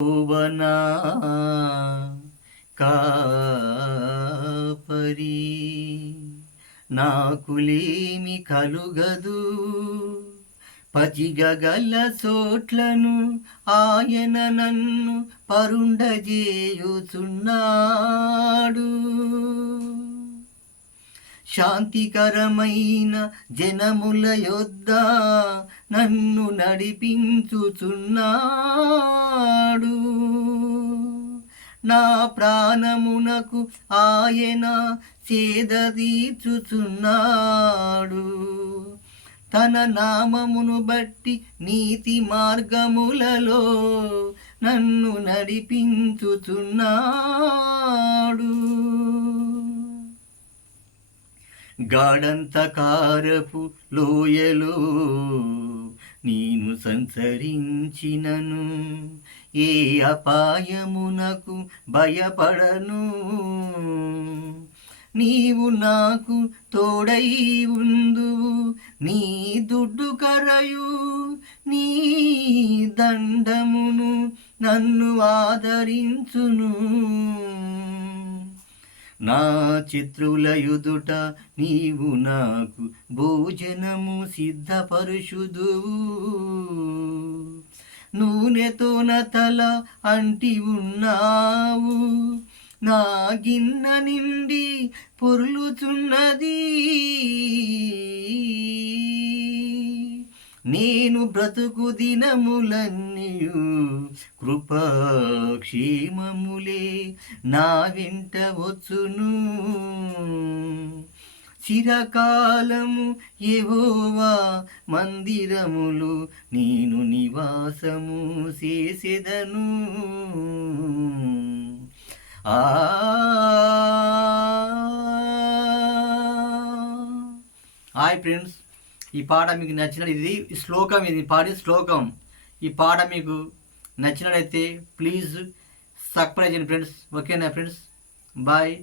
భువనా కాపరి నాకులేమి కలుగదు పజిగగల చోట్లను ఆయన నన్ను పరుండజేయుచున్నాడు శాంతికరమైన జనముల యొద్ద నన్ను నడిపించుచున్నాడు నా ప్రాణమునకు ఆయన సేద తీర్చుచున్నాడు తన నామమును బట్టి నీతి మార్గములలో నన్ను నడిపించుచున్నాడు గాఢంతకారపు లోయలో నేను సంచరించినను ఏ అపాయమునకు భయపడను నీవు నాకు తోడై ఉందువు నీ దుడ్డు కరయు నీ దండమును నన్ను ఆదరించును నా శత్రువుల ఎదుట నీవు నాకు భోజనము సిద్ధపరుషుదువు నూనెతో నా తల అంటి ఉన్నావు నా గిన్నె నిండి పొర్లుచున్నది నేను బ్రతుకు దినములన్నీయు కృపాక్షేమములే నా వెంట వచ్చును చిరకాలము యెహోవా మందిరములు నేను నివాసము చేసెదను హాయ్ ఫ్రెండ్స్, ఈ పాట మీకు నచ్చినట్టు ఇది శ్లోకం, ఇది పాడే శ్లోకం. ఈ పాట మీకు నచ్చినట్లయితే ప్లీజ్ సబ్స్క్రైబ్ చేయండి ఫ్రెండ్స్. ఓకేనా ఫ్రెండ్స్, బాయ్.